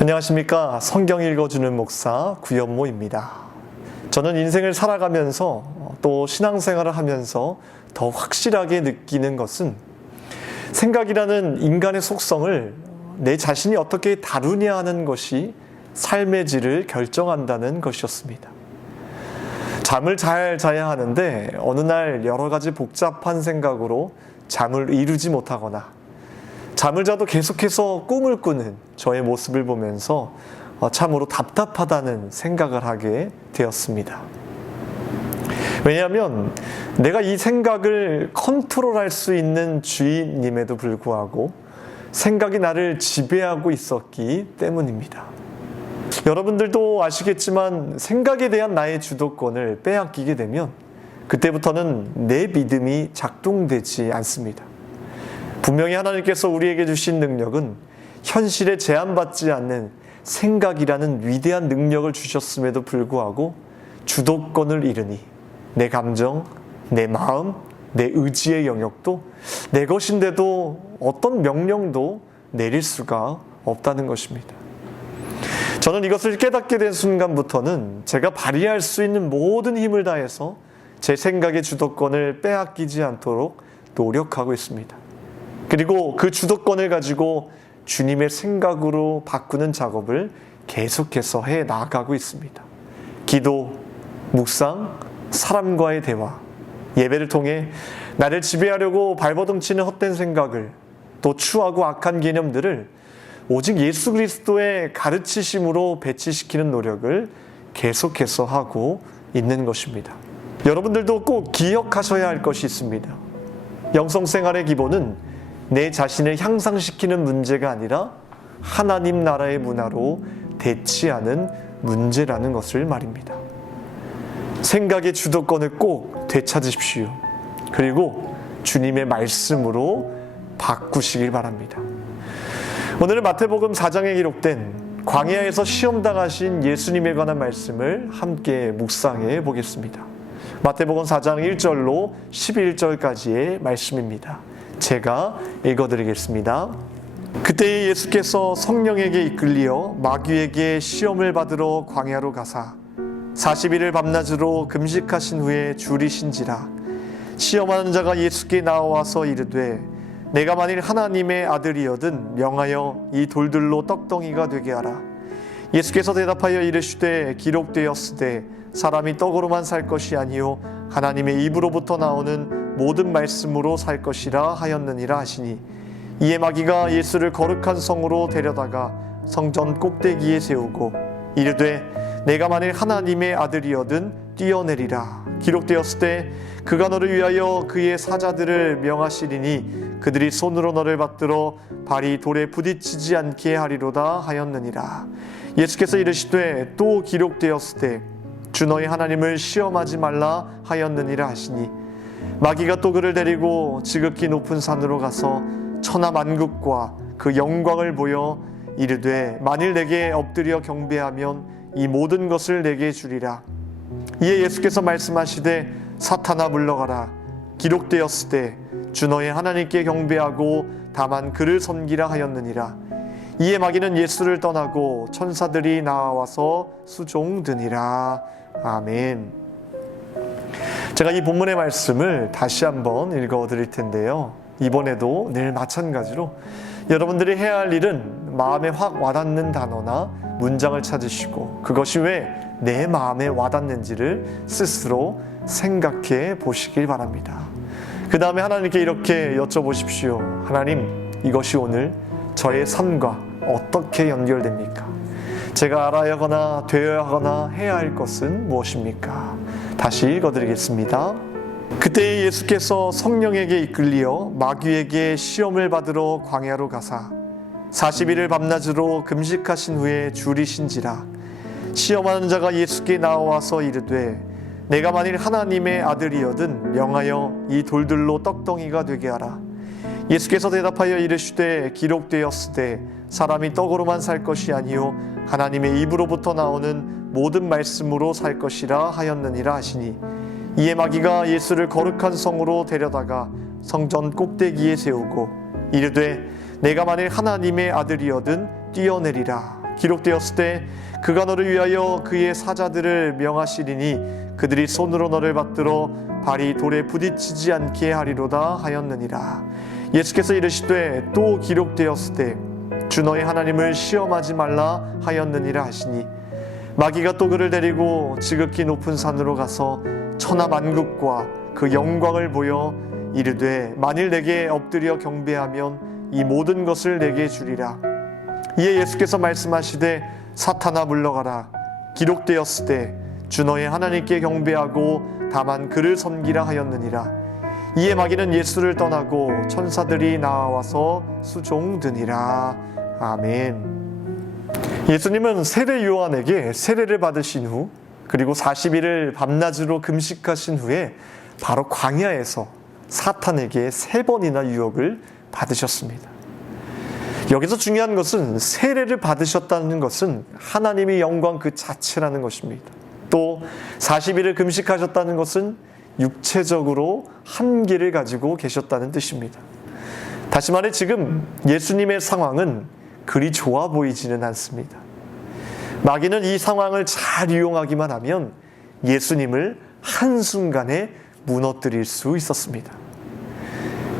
안녕하십니까. 성경 읽어주는 목사 구연모입니다. 저는 인생을 살아가면서 또 신앙생활을 하면서 더 확실하게 느끼는 것은 생각이라는 인간의 속성을 내 자신이 어떻게 다루냐 하는 것이 삶의 질을 결정한다는 것이었습니다. 잠을 잘 자야 하는데 어느 날 여러 가지 복잡한 생각으로 잠을 이루지 못하거나 잠을 자도 계속해서 꿈을 꾸는 저의 모습을 보면서 참으로 답답하다는 생각을 하게 되었습니다. 왜냐하면 내가 이 생각을 컨트롤할 수 있는 주인임에도 불구하고 생각이 나를 지배하고 있었기 때문입니다. 여러분들도 아시겠지만 생각에 대한 나의 주도권을 빼앗기게 되면 그때부터는 내 믿음이 작동되지 않습니다. 분명히 하나님께서 우리에게 주신 능력은 현실에 제한받지 않는 생각이라는 위대한 능력을 주셨음에도 불구하고 주도권을 잃으니 내 감정, 내 마음, 내 의지의 영역도 내 것인데도 어떤 명령도 내릴 수가 없다는 것입니다. 저는 이것을 깨닫게 된 순간부터는 제가 발휘할 수 있는 모든 힘을 다해서 제 생각의 주도권을 빼앗기지 않도록 노력하고 있습니다. 그리고 그 주도권을 가지고 주님의 생각으로 바꾸는 작업을 계속해서 해 나가고 있습니다. 기도, 묵상, 사람과의 대화, 예배를 통해 나를 지배하려고 발버둥치는 헛된 생각을 또 추하고 악한 개념들을 오직 예수 그리스도의 가르치심으로 배치시키는 노력을 계속해서 하고 있는 것입니다. 여러분들도 꼭 기억하셔야 할 것이 있습니다. 영성생활의 기본은 내 자신을 향상시키는 문제가 아니라 하나님 나라의 문화로 대치하는 문제라는 것을 말입니다. 생각의 주도권을 꼭 되찾으십시오. 그리고 주님의 말씀으로 바꾸시길 바랍니다. 오늘은 마태복음 4장에 기록된 광야에서 시험당하신 예수님에 관한 말씀을 함께 묵상해 보겠습니다. 마태복음 4장 1절로 11절까지의 말씀입니다. 제가 읽어드리겠습니다. 그때 예수께서 성령에게 이끌리어 마귀에게 시험을 받으러 광야로 가사 40일을 밤낮으로 금식하신 후에 줄이신지라. 시험하는 자가 예수께 나와서 이르되 내가 만일 하나님의 아들이거든 명하여 이 돌들로 떡덩이가 되게 하라. 예수께서 대답하여 이르시되 기록되었으되 사람이 떡으로만 살 것이 아니요 하나님의 입으로부터 나오는 모든 말씀으로 살 것이라 하였느니라 하시니, 이에 마귀가 예수를 거룩한 성으로 데려다가 성전 꼭대기에 세우고 이르되 내가 만일 하나님의 아들이거든 뛰어내리라. 기록되었을 때 그가 너를 위하여 그의 사자들을 명하시리니 그들이 손으로 너를 받들어 발이 돌에 부딪히지 않게 하리로다 하였느니라. 예수께서 이르시되 또 기록되었을 때 주 너희 하나님을 시험하지 말라 하였느니라 하시니, 마귀가 또 그를 데리고 지극히 높은 산으로 가서 천하 만국과 그 영광을 보여 이르되 만일 내게 엎드려 경배하면 이 모든 것을 내게 주리라. 이에 예수께서 말씀하시되 사탄아 물러가라. 기록되었을 때 주 너의 하나님께 경배하고 다만 그를 섬기라 하였느니라. 이에 마귀는 예수를 떠나고 천사들이 나와서 수종드니라. 아멘. 제가 이 본문의 말씀을 다시 한번 읽어드릴 텐데요. 이번에도 늘 마찬가지로 여러분들이 해야 할 일은 마음에 확 와닿는 단어나 문장을 찾으시고 그것이 왜 내 마음에 와닿는지를 스스로 생각해 보시길 바랍니다. 그 다음에 하나님께 이렇게 여쭤보십시오. 하나님, 이것이 오늘 저의 삶과 어떻게 연결됩니까? 제가 알아야 하거나 되어야 하거나 해야 할 것은 무엇입니까? 다시 읽어드리겠습니다. 그때 예수께서 성령에게 이끌리어 마귀에게 시험을 받으러 광야로 가사 40일을 밤낮으로 금식하신 후에 줄이신지라. 시험하는 자가 예수께 나와서 이르되 내가 만일 하나님의 아들이거든 명하여 이 돌들로 떡덩이가 되게 하라. 예수께서 대답하여 이르시되 기록되었으되 사람이 떡으로만 살 것이 아니요 하나님의 입으로부터 나오는 모든 말씀으로 살 것이라 하였느니라 하시니, 이에 마귀가 예수를 거룩한 성으로 데려다가 성전 꼭대기에 세우고 이르되 내가 만일 하나님의 아들이거든 뛰어내리라. 기록되었을 때 그가 너를 위하여 그의 사자들을 명하시리니 그들이 손으로 너를 받들어 발이 돌에 부딪히지 않게 하리로다 하였느니라. 예수께서 이르시되 또 기록되었을 때 주 너의 하나님을 시험하지 말라 하였느니라 하시니 마귀가 또 그를 데리고 지극히 높은 산으로 가서 천하 만국과 그 영광을 보여 이르되 만일 내게 엎드려 경배하면 이 모든 것을 내게 주리라. 이에 예수께서 말씀하시되 사탄아 물러가라. 기록되었을 때 주 너의 하나님께 경배하고 다만 그를 섬기라 하였느니라. 이에 마귀는 예수를 떠나고 천사들이 나와서 수종드니라. 아멘. 예수님은 세례 요한에게 세례를 받으신 후 그리고 40일을 밤낮으로 금식하신 후에 바로 광야에서 사탄에게 3번이나 유혹을 받으셨습니다. 여기서 중요한 것은 세례를 받으셨다는 것은 하나님의 영광 그 자체라는 것입니다. 또 40일을 금식하셨다는 것은 육체적으로 한계를 가지고 계셨다는 뜻입니다. 다시 말해 지금 예수님의 상황은 그리 좋아 보이지는 않습니다. 마귀는 이 상황을 잘 이용하기만 하면 예수님을 한순간에 무너뜨릴 수 있었습니다.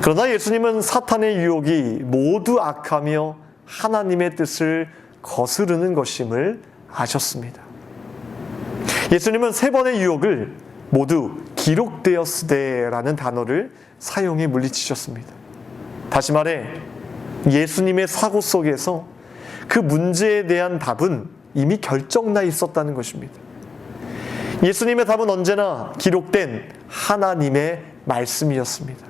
그러나 예수님은 사탄의 유혹이 모두 악하며 하나님의 뜻을 거스르는 것임을 아셨습니다. 예수님은 3번의 유혹을 모두 기록되었으되라는 단어를 사용해 물리치셨습니다. 다시 말해 예수님의 사고 속에서 그 문제에 대한 답은 이미 결정나 있었다는 것입니다. 예수님의 답은 언제나 기록된 하나님의 말씀이었습니다.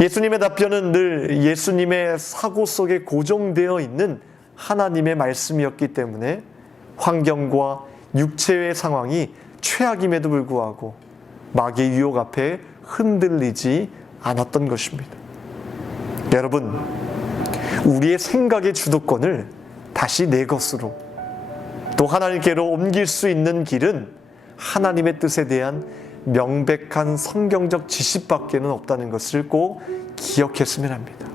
예수님의 답변은 늘 예수님의 사고 속에 고정되어 있는 하나님의 말씀이었기 때문에 환경과 육체의 상황이 최악임에도 불구하고 마귀의 유혹 앞에 흔들리지 않았던 것입니다. 여러분, 우리의 생각의 주도권을 다시 내 것으로 또 하나님께로 옮길 수 있는 길은 하나님의 뜻에 대한 명백한 성경적 지식밖에는 없다는 것을 꼭 기억했으면 합니다.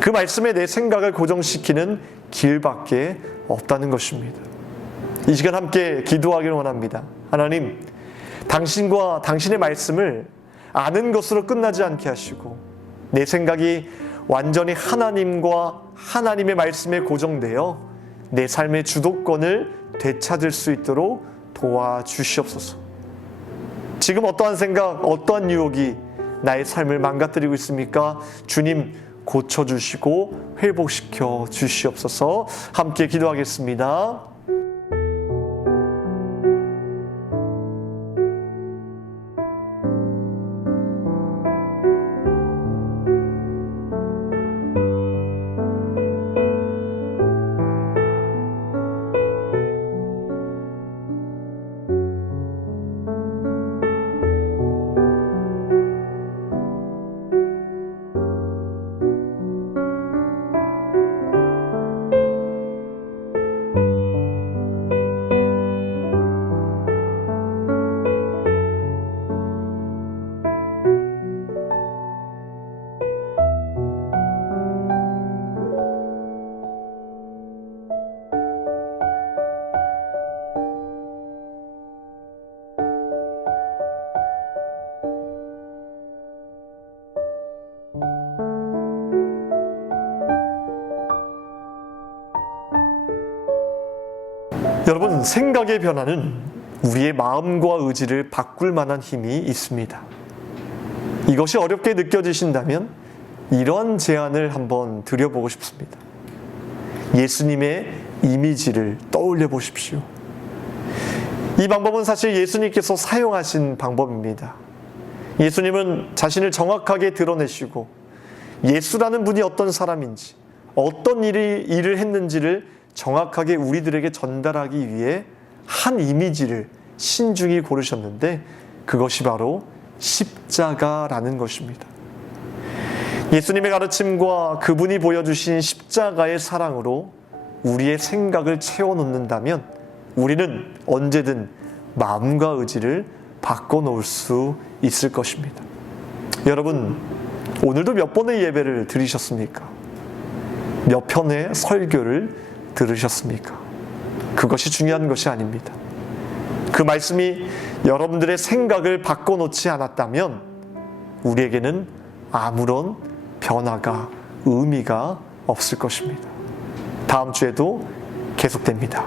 그 말씀에 내 생각을 고정시키는 길밖에 없다는 것입니다. 이 시간 함께 기도하기를 원합니다. 하나님, 당신과 당신의 말씀을 아는 것으로 끝나지 않게 하시고 내 생각이 완전히 하나님과 하나님의 말씀에 고정되어 내 삶의 주도권을 되찾을 수 있도록 도와주시옵소서. 지금 어떠한 생각, 어떠한 유혹이 나의 삶을 망가뜨리고 있습니까? 주님 고쳐주시고 회복시켜 주시옵소서. 함께 기도하겠습니다. 여러분, 생각의 변화는 우리의 마음과 의지를 바꿀 만한 힘이 있습니다. 이것이 어렵게 느껴지신다면 이러한 제안을 한번 드려보고 싶습니다. 예수님의 이미지를 떠올려 보십시오. 이 방법은 사실 예수님께서 사용하신 방법입니다. 예수님은 자신을 정확하게 드러내시고 예수라는 분이 어떤 사람인지, 어떤 일을 했는지를 정확하게 우리들에게 전달하기 위해 한 이미지를 신중히 고르셨는데 그것이 바로 십자가라는 것입니다. 예수님의 가르침과 그분이 보여주신 십자가의 사랑으로 우리의 생각을 채워놓는다면 우리는 언제든 마음과 의지를 바꿔놓을 수 있을 것입니다. 여러분, 오늘도 몇 번의 예배를 드리셨습니까? 몇 편의 설교를 들으셨습니까? 그것이 중요한 것이 아닙니다. 그 말씀이 여러분들의 생각을 바꿔놓지 않았다면 우리에게는 아무런 변화가, 의미가 없을 것입니다. 다음 주에도 계속됩니다.